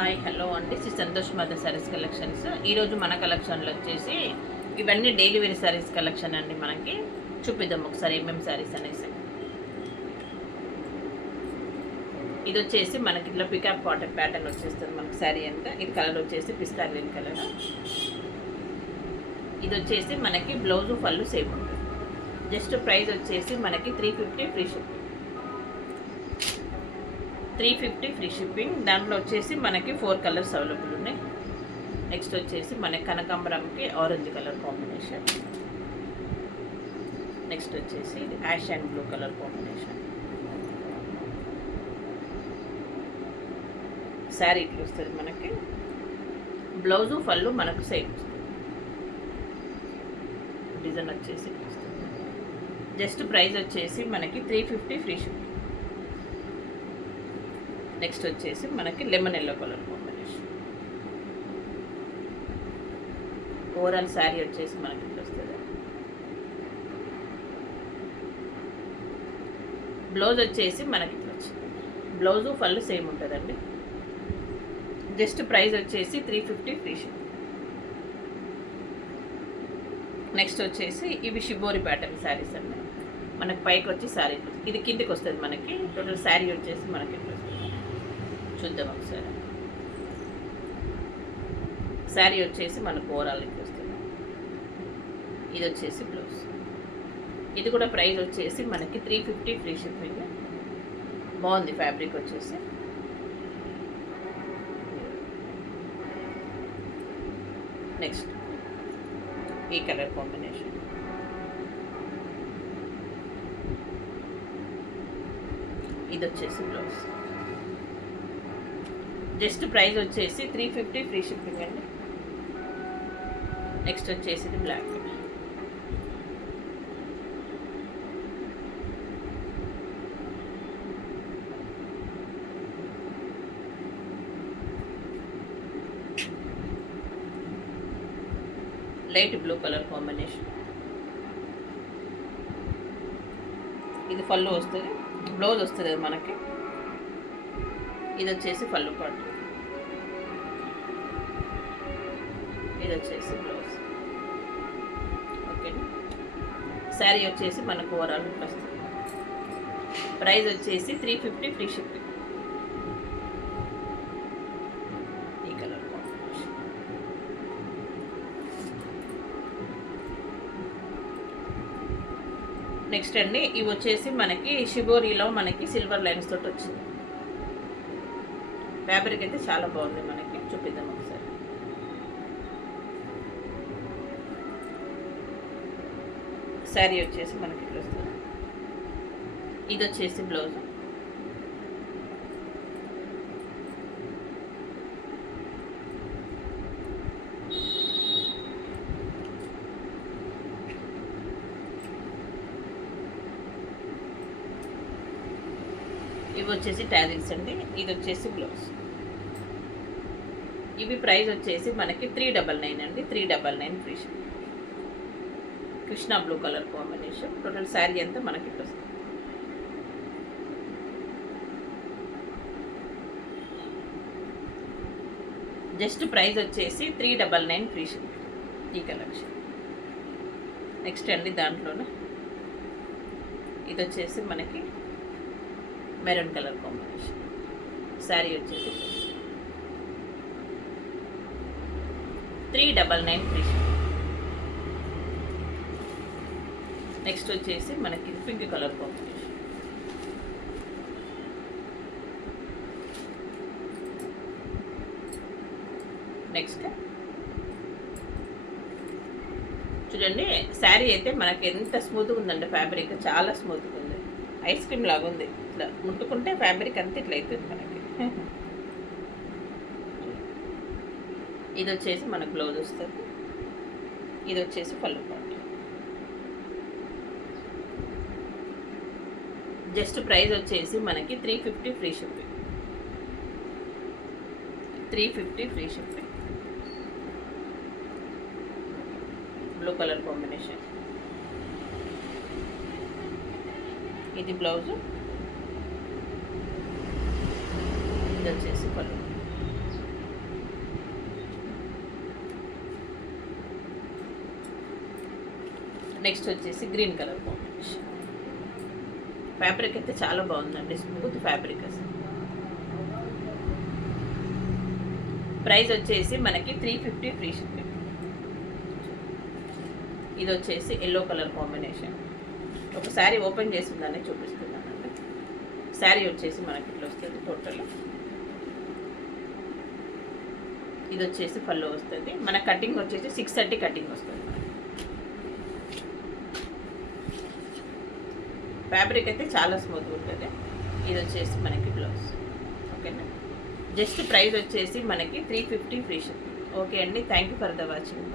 Hi hello అండి, Shri Santosh mother saris collections. ఈరోజు మన కలెక్షన్లో వచ్చేసి ఇవన్నీ డైలీ వేర్ సారీస్ కలెక్షన్ అండి. మనకి చూపిద్దాం ఒకసారి ఏమేమి సారీస్ అనేసి. ఇది వచ్చేసి మనకి ఇట్లా పికాక్ కాటన్ ప్యాటర్న్ వచ్చేస్తుంది మనకి శారీ అంతా. ఇది కలర్ వచ్చేసి పిస్తా గ్రీన్ కలర్. ఇది వచ్చేసి మనకి బ్లౌజు పళ్ళు సేమ్ ఉంటుంది. జస్ట్ ప్రైస్ వచ్చేసి మనకి 350 ఫ్రీ షిప్పింగ్. 350 free shipping. దాంట్లో వచ్చేసి మనకి 4 కలర్స్ అవైలబుల్ ఉన్నాయి. నెక్స్ట్ వచ్చేసి మనకి కనకాంబరంకి ఆరెంజ్ కలర్ కాంబినేషన్. నెక్స్ట్ వచ్చేసి ఇది ash and blue colour combination. Sari ఇట్లా వస్తుంది మనకి. బ్లౌజు పళ్ళు మనకు సేమ్ వస్తుంది. డిజైన్ వచ్చేసి ఇట్లా వస్తుంది. జస్ట్ ప్రైస్ వచ్చేసి మనకి 350 ఫ్రీ షిప్పింగ్. నెక్స్ట్ వచ్చేసి మనకి lemon yellow colour combination. Overall sari వచ్చేసి మనకి ఇట్లా వస్తుంది. బ్లౌజ్ వచ్చేసి మనకి ఇట్లా వచ్చింది. బ్లౌజు పళ్ళు సేమ్ ఉంటుందండి. జస్ట్ ప్రైస్ వచ్చేసి 350 ఫ్రీ షిప్పింగ్. నెక్స్ట్ వచ్చేసి ఇవి షిబోరి ప్యాటర్న్ శారీస్ అండి. మనకి పైకి వచ్చి శారీ ఇది కిందికి వస్తుంది మనకి. టోటల్ శారీ వచ్చేసి మనకి ఇట్లా వస్తుంది. చూద్దాం ఒకసారి. శారీ వచ్చేసి మనకు ఓవరాల్ ఇట్లా వస్తుంది. ఇది వచ్చేసి బ్లౌజ్. ఇది కూడా ప్రైస్ వచ్చేసి మనకి 350 ఫ్రీ షిప్పింగ్. బాగుంది ఫ్యాబ్రిక్ వచ్చేసి. నెక్స్ట్ ఈ కలర్ కాంబినేషన్. ఇది వచ్చేసి బ్లౌజ్. జస్ట్ ప్రైస్ వచ్చేసి 350 ఫ్రీ షిప్పింగ్ అండి. నెక్స్ట్ వచ్చేసి ఇది black. Light blue colour combination. ఇది పళ్ళు వస్తుంది. బ్లౌజ్ వస్తుంది మనకి. ఇది వచ్చేసి పళ్ళు పాటు. ఇది వచ్చేసి బ్లౌజ్. ఓకే. శారీ వచ్చేసి మనకు ఓవరాల్ వస్తుంది. ప్రైస్ వచ్చేసి 350 ఫ్రీ షిప్పింగ్. ఈ కలర్ కాంబినేషన్. నెక్స్ట్ అండి ఇవి వచ్చేసి మనకి షిబోరీలో మనకి సిల్వర్ లైన్స్ తోటి వచ్చింది. ఫ్యాబ్రిక్ అయితే చాలా బాగుంది మనకి. చూపిద్దాం ఒకసారి. శారీ వచ్చేసి మనకి ఇట్లా వస్తుంది. ఇది వచ్చేసి బ్లౌజ్. ఇవి వచ్చేసి టాజిల్స్ అండి. ఇది వచ్చేసి బ్లౌజ్. ఇవి ప్రైస్ వచ్చేసి మనకి 399 అండి. 399 free shipping. Krishna blue colour combination. Total sari అంతా మనకి ఇట్లా వస్తుంది. జస్ట్ ప్రైస్ వచ్చేసి 399 ఫ్రీ షిప్పింగ్. ఈ కలెక్షన్. నెక్స్ట్ అండి దాంట్లోనే ఇది వచ్చేసి మనకి మెరూన్ కలర్ కాంబినేషన్. శారీ వచ్చేసి 399 ఫ్రీ షిప్పింగ్. నెక్స్ట్ వచ్చేసి మనకి పింక్ కలర్ కాంబినేషన్. నెక్స్ట్ చూడండి శారీ అయితే మనకి ఎంత స్మూత్గా ఉందండి. ఫ్యాబ్రిక్ చాలా స్మూత్గా ఉంది. ఐస్ క్రీమ్ లాగా ఉంది. ఇట్లా ముట్టుకుంటే ఫ్యాబ్రిక్ అంతా ఇట్లా అవుతుంది మనకి. ఇది వచ్చేసి మనకు బ్లౌజ్ వస్తుంది. ఇది వచ్చేసి పళ్ళు పాటు. జస్ట్ ప్రైస్ వచ్చేసి మనకి 350 free shipping. 350 free shipping. Blue colour combination. ఇది బ్లౌజు. ఇది వచ్చేసి పళ్ళు. నెక్స్ట్ వచ్చేసి గ్రీన్ కలర్ కాంబినేషన్. ఫ్యాబ్రిక్ అయితే చాలా బాగుందండి, స్మూత్ ఫ్యాబ్రిక్ అసలు. ప్రైస్ వచ్చేసి మనకి 350 ఫ్రీ షిప్పింగ్. ఇది వచ్చేసి ఎల్లో కలర్ కాంబినేషన్. ఒక శారీ ఓపెన్ చేసిందని చూపిస్తున్నానండి. శారీ వచ్చేసి మనకి ఇట్లా వస్తుంది టోటల్. ఇది వచ్చేసి పళ్ళు వస్తుంది. మన కటింగ్ వచ్చేసి 630 కటింగ్ వస్తుంది. ఫ్యాబ్రిక్ అయితే చాలా స్మూత్గా ఉంటుంది. ఇది వచ్చేసి మనకి బ్లౌజ్. ఓకేనా, జస్ట్ ప్రైస్ వచ్చేసి మనకి 350 ఫ్రీ షిప్పింగ్. ఓకే అండి, thank you for the watching.